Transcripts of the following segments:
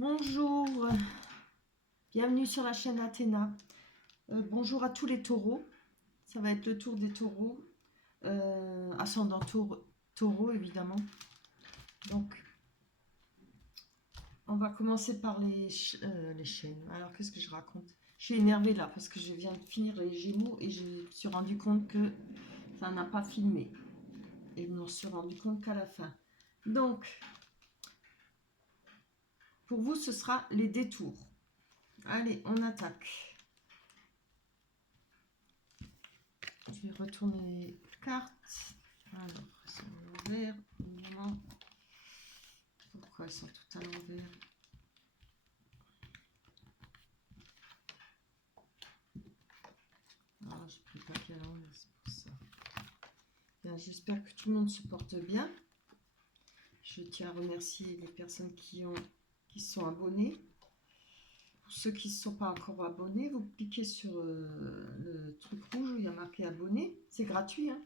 Bonjour, bienvenue sur la chaîne Athéna. Bonjour à tous les taureaux. Ça va être le tour des taureaux, ascendant taureau évidemment. Donc, on va commencer par les chaînes. Alors, qu'est-ce que je raconte? Je suis énervée là parce que je viens de finir les Gémeaux et je me suis rendu compte que ça n'a pas filmé. Et je me suis rendu compte qu'à la fin. Donc, pour vous, ce sera les détours. Allez, on attaque. Je vais retourner les cartes. Alors, elles sont à l'envers, évidemment. Pourquoi elles sont toutes à l'envers? Ah, j'ai pris le papier à l'envers, c'est pour ça. J'espère que tout le monde se porte bien. Je tiens à remercier les personnes qui sont abonnées. Pour ceux qui ne sont pas encore abonnés, vous cliquez sur le truc rouge où il y a marqué abonné. C'est gratuit, hein.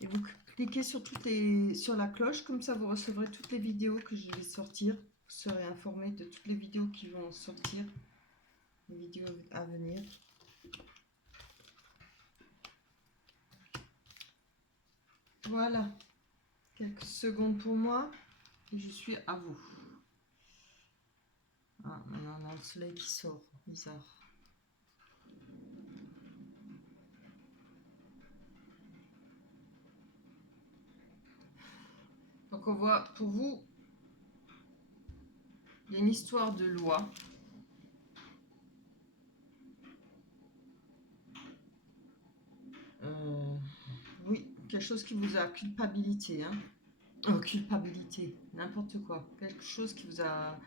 Et vous cliquez sur la cloche, comme ça vous recevrez toutes les vidéos que je vais sortir. Vous serez informé de toutes les vidéos qui vont sortir, les vidéos à venir. Voilà, quelques secondes pour moi et je suis à vous. Ah, maintenant on a le soleil qui sort, bizarre. Donc on voit, pour vous, il y a une histoire de loi. Oui, quelque chose qui vous a culpabilité, hein. Culpabilité, n'importe quoi. Quelque chose qui vous a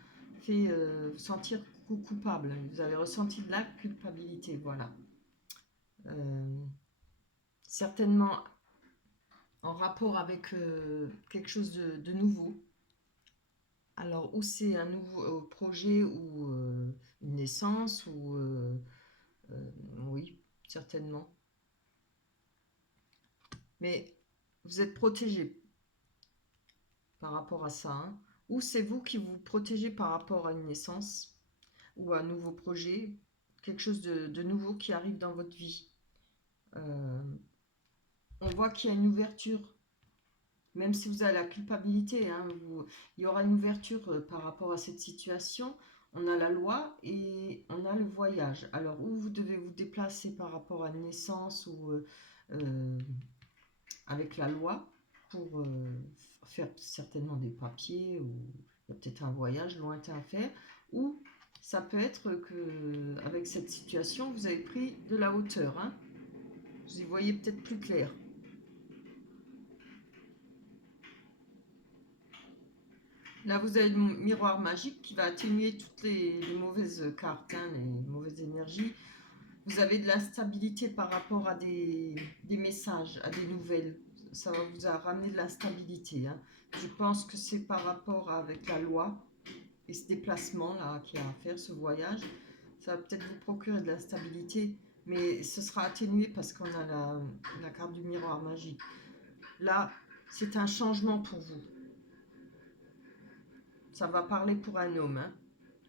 fait vous sentir coupable. Vous avez ressenti de la culpabilité, voilà. Certainement en rapport avec quelque chose de nouveau. Alors, ou c'est un nouveau projet ou une naissance, ou oui, certainement. Mais vous êtes protégé par rapport à ça, hein. Ou c'est vous qui vous protégez par rapport à une naissance ou à un nouveau projet, quelque chose de nouveau qui arrive dans votre vie. On voit qu'il y a une ouverture, même si vous avez la culpabilité, hein, il y aura une ouverture par rapport à cette situation. On a la loi et on a le voyage. Alors, où vous devez vous déplacer par rapport à une naissance ou avec la loi pour faire certainement des papiers, ou il y a peut-être un voyage lointain à faire, ou ça peut être que avec cette situation vous avez pris de la hauteur, hein. Vous y voyez peut-être plus clair. Là vous avez le miroir magique qui va atténuer toutes les mauvaises cartes, hein, les mauvaises énergies. Vous avez de l'instabilité par rapport à des messages, à des nouvelles. Ça va vous ramener de l'instabilité, hein. Je pense que c'est par rapport avec la loi et ce déplacement-là qu'il y a à faire, ce voyage. Ça va peut-être vous procurer de l'instabilité, mais ce sera atténué parce qu'on a la carte du miroir magique. Là, c'est un changement pour vous. Ça va parler pour un homme, hein.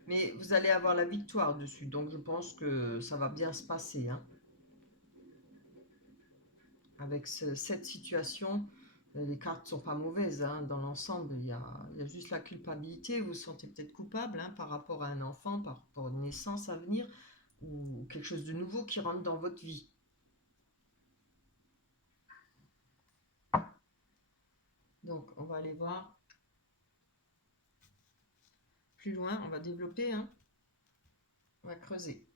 Mais vous allez avoir la victoire dessus, donc je pense que ça va bien se passer, hein. Avec cette situation, les cartes ne sont pas mauvaises, hein. Dans l'ensemble, il y a juste la culpabilité. Vous vous sentez peut-être coupable, hein, par rapport à un enfant, par rapport à une naissance à venir, ou quelque chose de nouveau qui rentre dans votre vie. Donc, on va aller voir plus loin. On va développer, hein. On va creuser.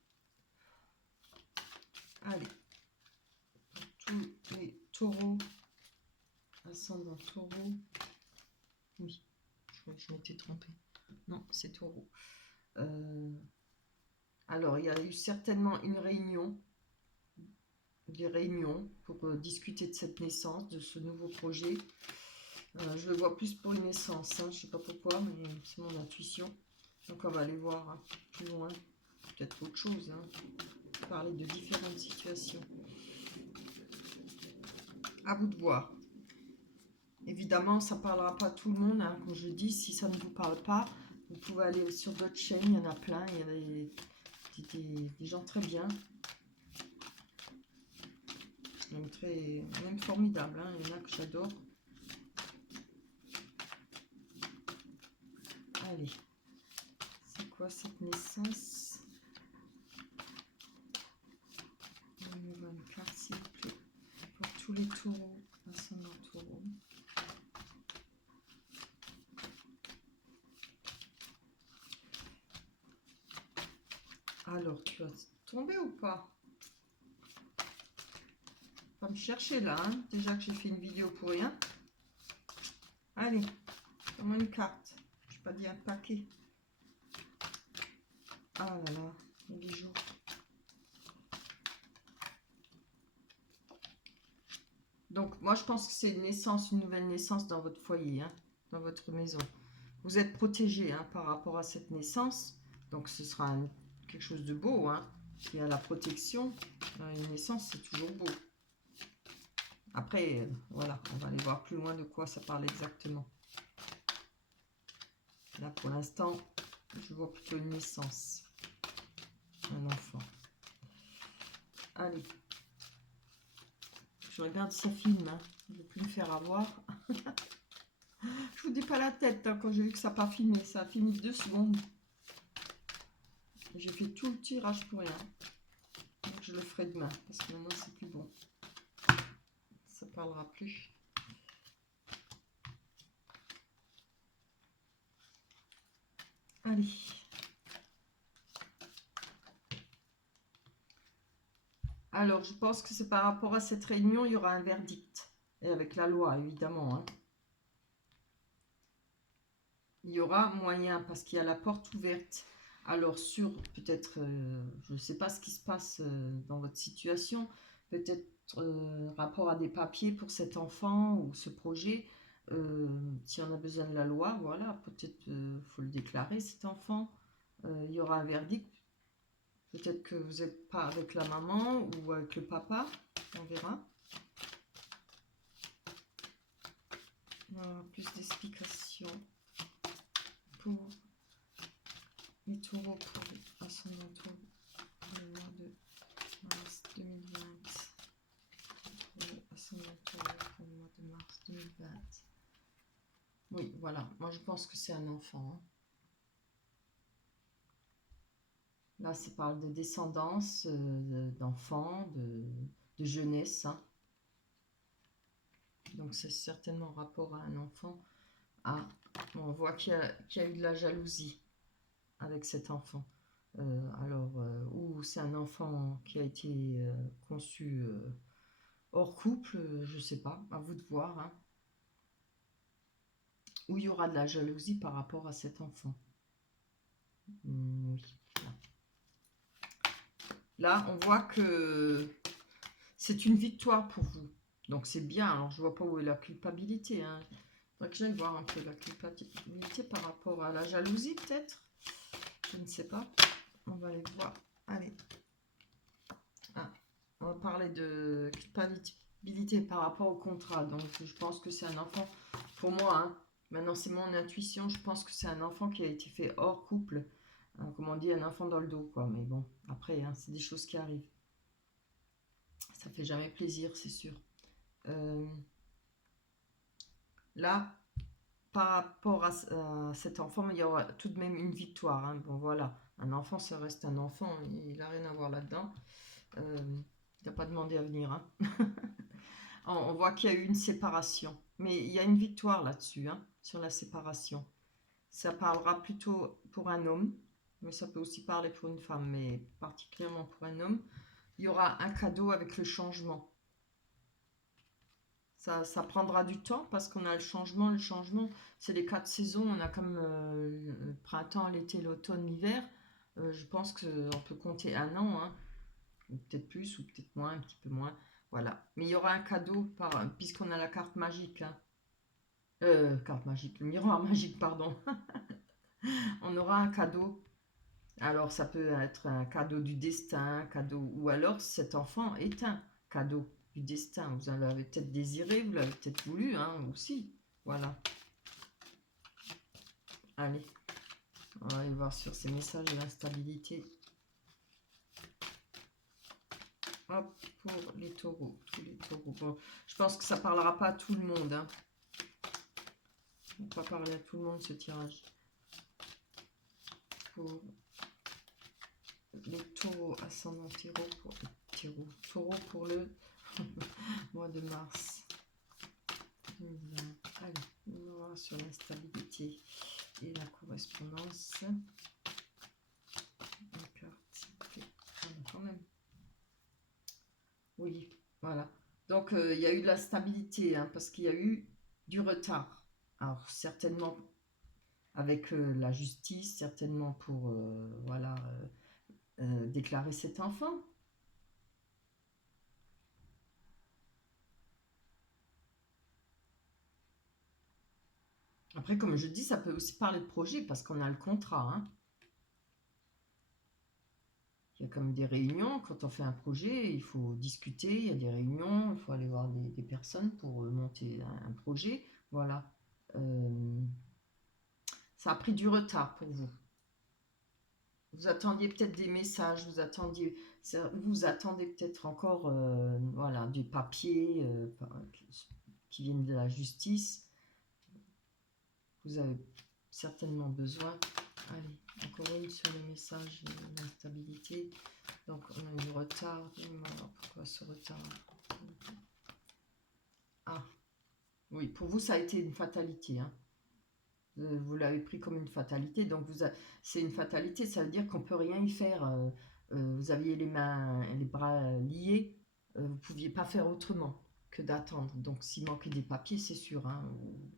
Allez. Tous les taureaux, ascendant taureau. Oui, je crois que je m'étais trompée. Non, c'est taureau. Alors, il y a eu certainement une réunion, des réunions pour discuter de cette naissance, de ce nouveau projet. Je le vois plus pour une naissance, hein, je ne sais pas pourquoi, mais c'est mon intuition. Donc on va aller voir, hein, plus loin, peut-être autre chose, hein, parler de différentes situations. À vous de voir. Évidemment, ça ne parlera pas à tout le monde, hein, comme je dis. Si ça ne vous parle pas, Vous pouvez aller sur d'autres chaînes, il y en a plein, il y a des gens très bien. Même formidable, hein. Il y en a que j'adore. Allez, c'est quoi cette naissance? 2024, s'il vous plaît, pour tous les taureaux, ascendant taureau. Alors, tu vas tomber ou pas? Pas me chercher là, hein. Déjà que j'ai fait une vidéo pour rien. Allez, donne-moi une carte. Je n'ai pas dit un paquet. Ah là là, les bijoux. Donc, moi, je pense que c'est une naissance, une nouvelle naissance dans votre foyer, hein, dans votre maison. Vous êtes protégé, hein, par rapport à cette naissance. Donc, ce sera quelque chose de beau, hein. Il y a la protection. Une naissance, c'est toujours beau. Après, voilà, on va aller voir plus loin de quoi ça parle exactement. Là, pour l'instant, je vois plutôt une naissance. Un enfant. Allez. Je regarde si ça filme, hein. Je ne vais plus me faire avoir. Je vous dis pas la tête, hein, quand j'ai vu que ça n'a pas filmé. Ça a filmé 2 secondes. J'ai fait tout le tirage pour rien. Donc je le ferai demain, parce que maintenant c'est plus bon. Ça parlera plus. Allez. Alors, je pense que c'est par rapport à cette réunion, il y aura un verdict. Et avec la loi, évidemment, hein. Il y aura moyen, parce qu'il y a la porte ouverte. Alors, sur peut-être, je ne sais pas ce qui se passe dans votre situation, peut-être rapport à des papiers pour cet enfant ou ce projet, s'il y en a besoin de la loi, voilà, peut-être faut le déclarer, cet enfant. Il y aura un verdict. Peut-être que vous n'êtes pas avec la maman ou avec le papa, on verra. Voilà, plus d'explications pour les taureaux, pour ascendant taureau, le mois de mars 2020. Ascendant taureau pour le mois de mars 2020. Oui, voilà, moi je pense que c'est un enfant. Hein. Là, ça parle de descendance, d'enfants, de jeunesse. Hein. Donc, c'est certainement en rapport à un enfant. Ah, on voit qu'il y a eu de la jalousie avec cet enfant. Ou c'est un enfant qui a été conçu hors couple, je ne sais pas, à vous de voir. Hein. Ou il y aura de la jalousie par rapport à cet enfant. Oui. Là, on voit que c'est une victoire pour vous. Donc, c'est bien. Alors, je ne vois pas où est la culpabilité. Hein. Il faudrait que j'aille voir un peu la culpabilité par rapport à la jalousie, peut-être. Je ne sais pas. On va aller voir. Allez. Ah, on va parler de culpabilité par rapport au contrat. Donc, je pense que c'est un enfant, pour moi, hein. Maintenant, c'est mon intuition. Je pense que c'est un enfant qui a été fait hors couple. Comme on dit, un enfant dans le dos, quoi. Mais bon, après, hein, c'est des choses qui arrivent. Ça fait jamais plaisir, c'est sûr. Là, par rapport à cet enfant, il y aura tout de même une victoire. Hein. Bon, voilà. Un enfant, ça reste un enfant. Il n'a rien à voir là-dedans. Il n'a pas demandé à venir. Hein. On voit qu'il y a eu une séparation. Mais il y a une victoire là-dessus, hein, sur la séparation. Ça parlera plutôt pour un homme, mais ça peut aussi parler pour une femme, mais particulièrement pour un homme. Il y aura un cadeau avec le changement. Ça prendra du temps parce qu'on a le changement. Le changement, c'est les 4 saisons. On a comme le printemps, l'été, l'automne, l'hiver. Je pense qu'on peut compter un an, hein, ou peut-être plus, ou peut-être moins, un petit peu moins. Voilà. Mais il y aura un cadeau puisqu'on a la carte magique. Hein. Carte magique, le miroir magique, pardon. On aura un cadeau. Alors, ça peut être un cadeau du destin, un cadeau, ou alors cet enfant est un cadeau du destin. Vous l'avez peut-être désiré, vous l'avez peut-être voulu, hein, aussi. Voilà. Allez. On va aller voir sur ces messages de l'instabilité. Hop, pour les taureaux, tous les taureaux. Bon, je pense que ça parlera pas à tout le monde. Hein. On va pas parler à tout le monde ce tirage. Pour les taureaux, ascendant taureau pour le mois de mars 2020. Allez, on va voir sur l'instabilité et la correspondance. Quand même. Oui, voilà. Donc, il y a eu de la stabilité, hein, parce qu'il y a eu du retard. Alors, certainement avec la justice, certainement pour voilà, déclarer cet enfant. Après, comme je dis, ça peut aussi parler de projet, parce qu'on a le contrat. Hein. Il y a comme des réunions, quand on fait un projet, il faut discuter, il y a des réunions, il faut aller voir des personnes pour monter un projet. Voilà. Ça a pris du retard pour vous. Vous attendiez peut-être des messages, vous attendez peut-être encore voilà, du papier qui viennent de la justice. Vous avez certainement besoin. Allez, encore une sur les messages d'instabilité. Donc on a eu du retard. Pourquoi ce retard? Ah, oui, pour vous ça a été une fatalité. Hein. Vous l'avez pris comme une fatalité, donc c'est une fatalité, ça veut dire qu'on peut rien y faire. Vous aviez les mains, les bras liés, vous pouviez pas faire autrement que d'attendre. Donc s'il manquait des papiers, c'est sûr. Hein,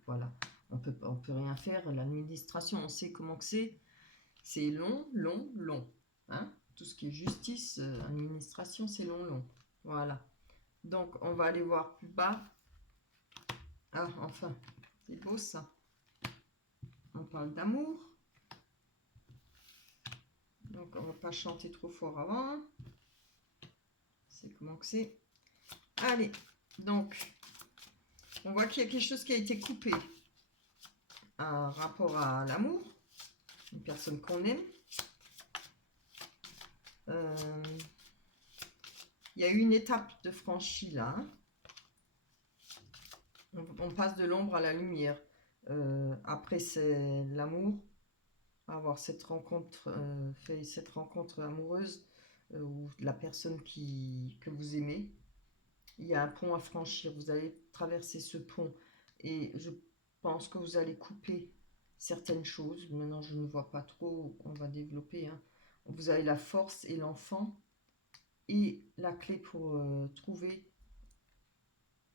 voilà, on peut rien faire. L'administration, on sait comment que c'est long, long, long. Hein. Tout ce qui est justice, administration, c'est long, long. Voilà. Donc on va aller voir plus bas. Ah, enfin, c'est beau ça. On parle d'amour. Donc on va pas chanter trop fort avant. C'est comment que c'est. Allez, donc on voit qu'il y a quelque chose qui a été coupé. Un rapport à l'amour. Une personne qu'on aime. Il y a eu une étape de franchie là. Hein. On passe de l'ombre à la lumière. Après c'est l'amour. Avoir cette rencontre, fait cette rencontre amoureuse ou la personne que vous aimez. Il y a un pont à franchir, vous allez traverser ce pont et je pense que vous allez couper certaines choses. Maintenant, je ne vois pas trop, on va développer. Hein. Vous avez la force et l'enfant et la clé pour trouver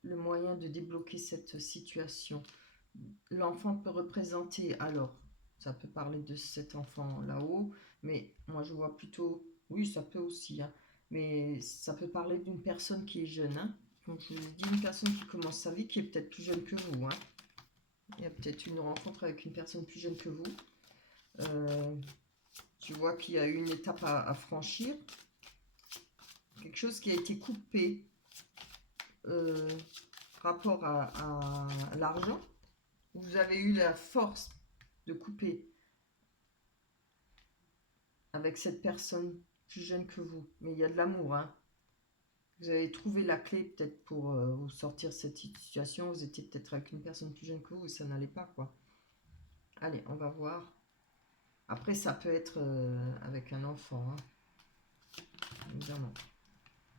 le moyen de débloquer cette situation. L'enfant peut représenter, alors, ça peut parler de cet enfant là-haut, mais moi je vois plutôt, oui, ça peut aussi, hein, mais ça peut parler d'une personne qui est jeune. Hein. Donc je vous dis une personne qui commence sa vie, qui est peut-être plus jeune que vous. Hein. Il y a peut-être une rencontre avec une personne plus jeune que vous. Tu vois qu'il y a eu une étape à franchir. Quelque chose qui a été coupé. Rapport à l'argent. Vous avez eu la force de couper avec cette personne plus jeune que vous. Mais il y a de l'amour. Hein. Vous avez trouvé la clé peut-être pour vous sortir de cette situation. Vous étiez peut-être avec une personne plus jeune que vous et ça n'allait pas, quoi. Allez, on va voir. Après, ça peut être avec un enfant. Hein. Évidemment.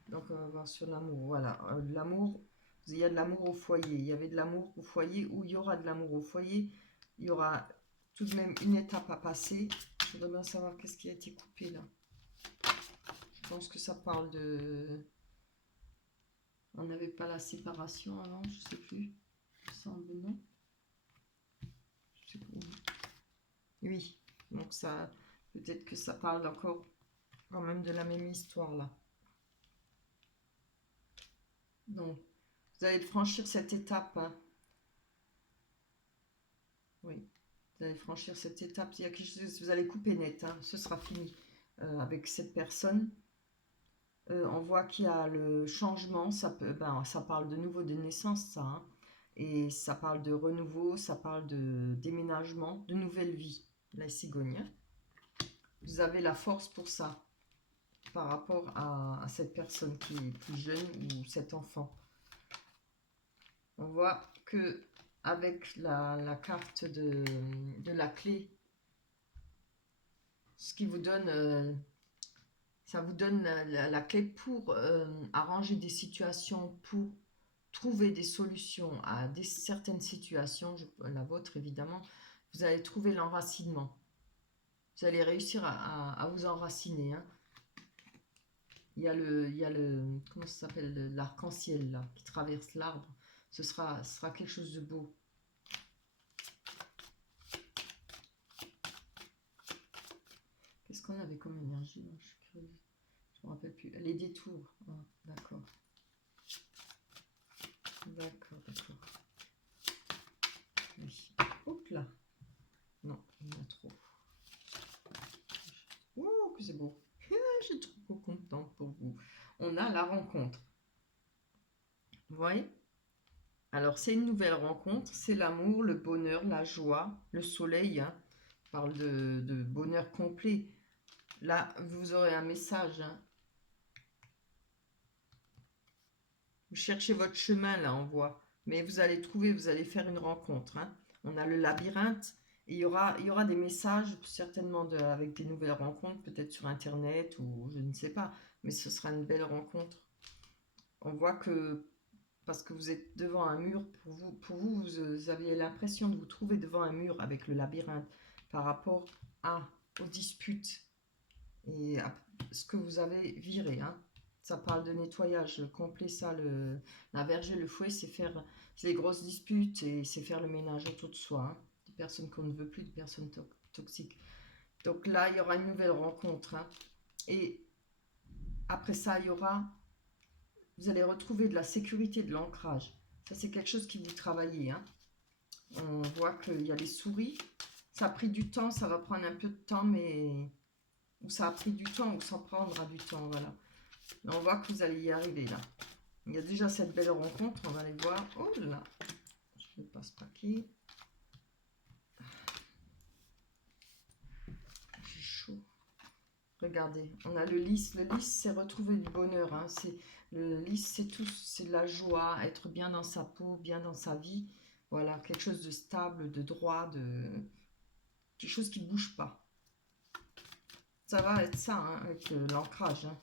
Donc, on va voir sur l'amour. Voilà, l'amour. Il y a de l'amour au foyer. Il y avait de l'amour au foyer ou il y aura de l'amour au foyer. Il y aura tout de même une étape à passer. Je voudrais bien savoir qu'est-ce qui a été coupé là. Je pense que ça parle de... On n'avait pas la séparation avant, je sais plus. Il semble non. Je sais plus. Oui, donc ça... Peut-être que ça parle encore quand même de la même histoire là. Donc, vous allez franchir cette étape. Hein. Oui, vous allez franchir cette étape. Il y a quelque chose, vous allez couper net. Hein. Ce sera fini avec cette personne. On voit qu'il y a le changement. Ça parle de nouveau de naissance, ça. Hein. Et ça parle de renouveau, ça parle de déménagement, de nouvelle vie. la cigogne. Vous avez la force pour ça, par rapport à cette personne qui est plus jeune ou cet enfant. On voit que avec la carte de la clé, ce qui vous donne, ça vous donne la clé pour arranger des situations, pour trouver des solutions à certaines situations, la vôtre évidemment. Vous allez trouver l'enracinement. Vous allez réussir à vous enraciner. Hein. Il y a le comment ça s'appelle, l'arc-en-ciel là, qui traverse l'arbre. Ce sera quelque chose de beau. Qu'est-ce qu'on avait comme énergie? Je suis curieuse. Je ne me rappelle plus. Les détours. Ah, d'accord. D'accord. Oui. Hop là. Non, il y en a trop. Oh, que c'est beau. Je suis trop contente pour vous. On a la rencontre. Vous voyez? Alors, c'est une nouvelle rencontre. C'est l'amour, le bonheur, la joie, le soleil. Hein. On parle de bonheur complet. Là, vous aurez un message. Hein. Vous cherchez votre chemin, là, on voit. Mais vous allez trouver, vous allez faire une rencontre. Hein. On a le labyrinthe. Et il y aura des messages, certainement avec des nouvelles rencontres, peut-être sur Internet ou je ne sais pas. Mais ce sera une belle rencontre. On voit que, parce que vous êtes devant un mur, vous aviez l'impression de vous trouver devant un mur avec le labyrinthe par rapport aux disputes et à ce que vous avez viré. Hein. Ça parle de nettoyage complet, ça, la verge et le fouet, c'est les grosses disputes et c'est faire le ménage autour de soi. Hein. Des personnes qu'on ne veut plus, des personnes toxiques. Donc là, il y aura une nouvelle rencontre. Hein. Et après ça, vous allez retrouver de la sécurité, de l'ancrage. Ça, c'est quelque chose qui vous travaillez. Hein. On voit qu'il y a les souris. Ça a pris du temps, ça va prendre un peu de temps, mais... Ou ça a pris du temps, ou ça prendra du temps, voilà. Mais on voit que vous allez y arriver, là. Il y a déjà cette belle rencontre, on va aller voir. Oh là, je ne passe pas qui. J'ai chaud. Regardez, on a le lys. Le lys, c'est retrouver du bonheur. Hein. Le lys, c'est tout, c'est de la joie, être bien dans sa peau, bien dans sa vie. Voilà, quelque chose de stable, de droit, quelque chose qui ne bouge pas. Ça va être ça, hein, avec l'ancrage. Hein.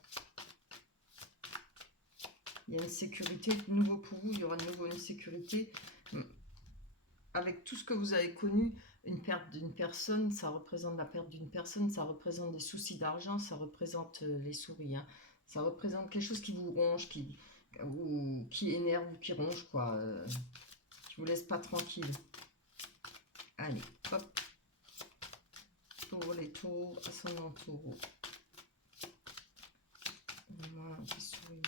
Il y a une sécurité de nouveau pour vous, il y aura de nouveau une sécurité. Avec tout ce que vous avez connu, une perte d'une personne, ça représente la perte d'une personne, ça représente des soucis d'argent, ça représente les souris. Hein. Ça représente quelque chose qui vous ronge, qui énerve ou qui ronge, quoi. Qui vous laisse pas tranquille. Allez, hop. Pour les taureaux, ascendant taureau. Voilà, des souris.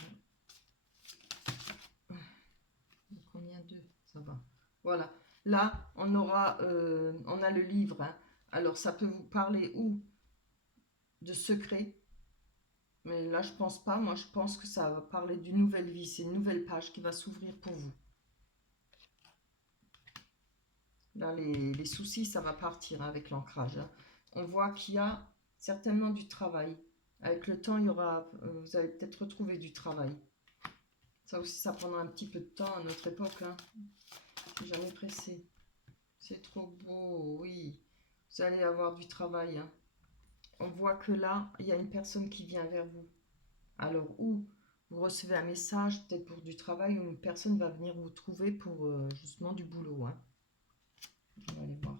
Donc on y a deux, ça va. Voilà. Là, on a le livre. Hein. Alors, ça peut vous parler de secrets. Mais là, je pense pas. Moi, je pense que ça va parler d'une nouvelle vie. C'est une nouvelle page qui va s'ouvrir pour vous. Là, les soucis, ça va partir hein, avec l'ancrage. Hein. On voit qu'il y a certainement du travail. Avec le temps, vous allez peut-être retrouver du travail. Ça aussi, ça prendra un petit peu de temps à notre époque. Hein. Je suis jamais pressée. C'est trop beau, oui. Vous allez avoir du travail. Hein. On voit que là, il y a une personne qui vient vers vous. Alors, ou vous recevez un message, peut-être pour du travail, ou une personne va venir vous trouver pour justement du boulot. Hein. On va aller voir.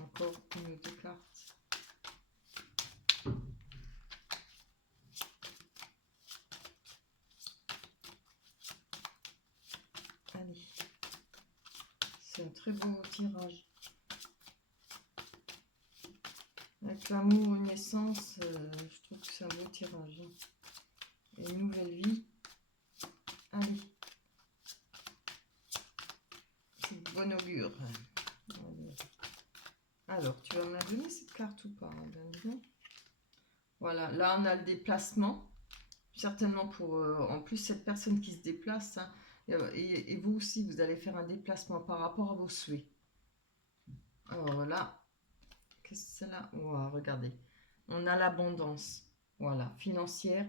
Encore une ou deux cartes. Allez. C'est un très beau tirage. Avec l'amour, une naissance, je trouve que c'est un beau tirage. Et une nouvelle vie. Allez. C'est de bon augure. Alors, tu vas me la donner cette carte ou pas hein, voilà, là on a le déplacement. Certainement pour, en plus, cette personne qui se déplace. Hein, et vous aussi, vous allez faire un déplacement par rapport à vos souhaits. Alors là, qu'est-ce que Celle-là, wow, regardez. On a l'abondance. Voilà, financière.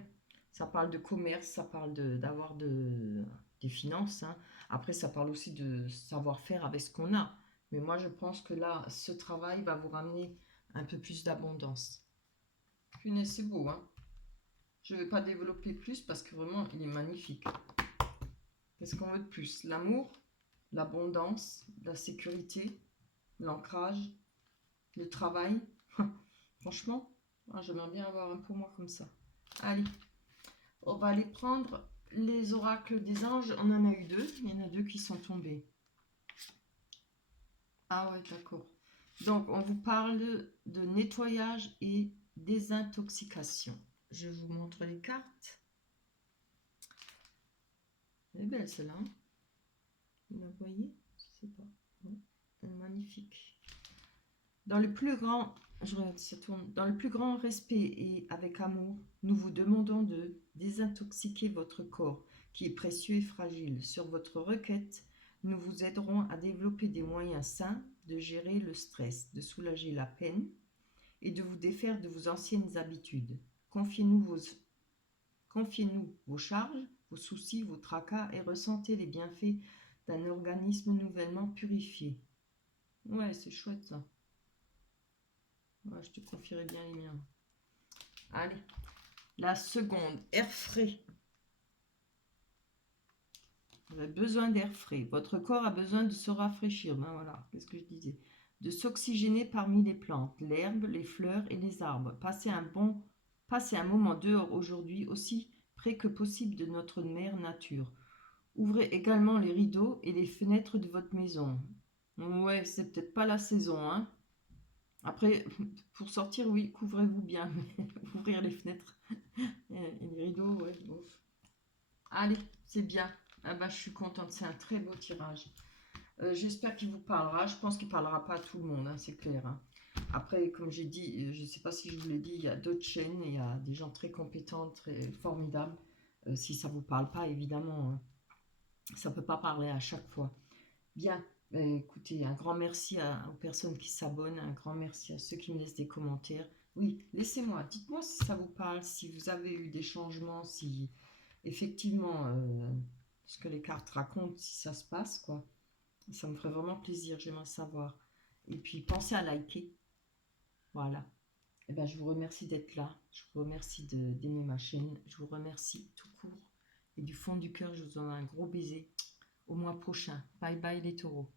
Ça parle de commerce, ça parle d'avoir des finances, hein. Après, ça parle aussi de savoir-faire avec ce qu'on a. Mais moi, je pense que là, ce travail va vous ramener un peu plus d'abondance. Punaise, c'est beau, hein. Je ne vais pas développer plus parce que vraiment, il est magnifique. Qu'est-ce qu'on veut de plus? L'amour, l'abondance, la sécurité, l'ancrage, le travail. Franchement, j'aimerais bien avoir un pour moi comme ça. Allez, on va aller prendre les oracles des anges. On en a eu deux. Il y en a deux qui sont tombés. Ah ouais, d'accord. Donc, on vous parle de nettoyage et désintoxication. Je vous montre les cartes. Elle est belle celle-là. Hein, vous la voyez? Je sais pas. Ouais, elle est magnifique. Dans le plus grand, je regarde, ça tourne. Dans le plus grand respect et avec amour, nous vous demandons de désintoxiquer votre corps, qui est précieux et fragile. Sur votre requête, nous vous aiderons à développer des moyens sains de gérer le stress, de soulager la peine et de vous défaire de vos anciennes habitudes. Confiez-nous vos charges, vos soucis, vos tracas et ressentez les bienfaits d'un organisme nouvellement purifié. Ouais, c'est chouette ça. Ouais, je te confierai bien les miens. Allez, la seconde, air frais. Vous avez besoin d'air frais. Votre corps a besoin de se rafraîchir. Ben voilà, qu'est-ce que je disais? De s'oxygéner parmi les plantes, l'herbe, les fleurs et les arbres. Passez un moment dehors aujourd'hui aussi près que possible de notre mère nature. Ouvrez également les rideaux et les fenêtres de votre maison. Ouais, c'est peut-être pas la saison, hein. Après, pour sortir, oui, couvrez-vous bien, mais ouvrir les fenêtres et les rideaux, ouais, bof. Allez, c'est bien. Ah bah, je suis contente, c'est un très beau tirage. J'espère qu'il vous parlera. Je pense qu'il ne parlera pas à tout le monde, hein, c'est clair. Hein. Après, comme j'ai dit, je ne sais pas si je vous l'ai dit, il y a d'autres chaînes, et il y a des gens très compétents, très formidables. Si ça ne vous parle pas, évidemment, hein, ça ne peut pas parler à chaque fois. Bien, écoutez, un grand merci aux personnes qui s'abonnent, un grand merci à ceux qui me laissent des commentaires. Oui, laissez-moi, dites-moi si ça vous parle, si vous avez eu des changements, si effectivement ce que les cartes racontent, si ça se passe, quoi. Ça me ferait vraiment plaisir, j'aimerais savoir. Et puis pensez à liker, voilà. Et ben, je vous remercie d'être là, je vous remercie d'aimer ma chaîne, je vous remercie tout court. Et du fond du cœur, je vous envoie un gros baiser. Au mois prochain. Bye bye les taureaux.